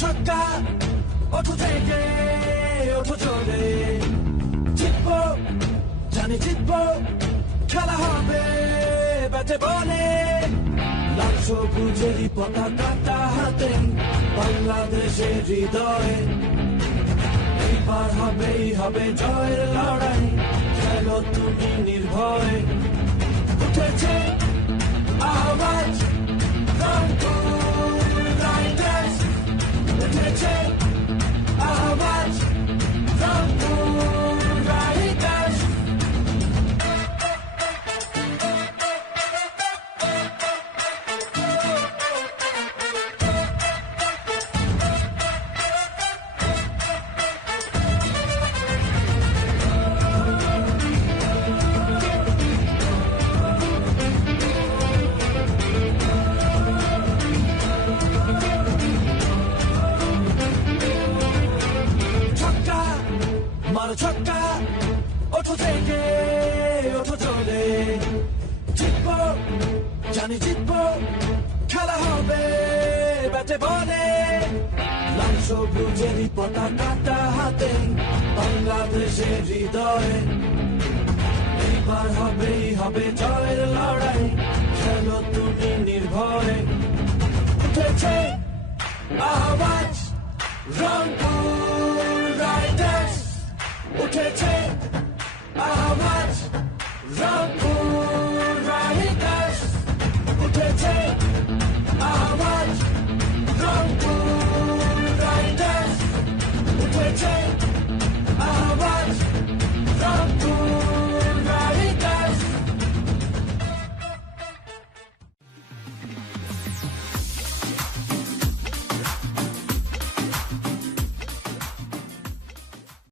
ছক্কা ওঠো থেকে ওঠো জোরে জিতবো জানি জিতবো খেলা হবে ব্যাটে বলে লাল সবুজেরই পতাকাটা হাতে বাংলাদেশের হৃদয়ে এইবার হবেই হবে জয়ের লড়াই খেলো তুমি নির্ভয়ে উঠেছে আওয়াজ রংপুর রাইডার্স উঠেছে আওয়াজ রংপুর রাইডার্স মারো ছক্কা ওঠো থেকে ওঠো চলে জিতবো জানি জিতবো খেলা হবে ব্যাটে বলে লাল সবুজেরই পতাকাটা হাতে বাংলাদেশের হৃদয়ে এইবার হবেই হবে জয়ের লড়াই খেলো তুমি নির্ভয়ে উঠেছে আওয়াজ রংপুর রাইডার্স উঠেছে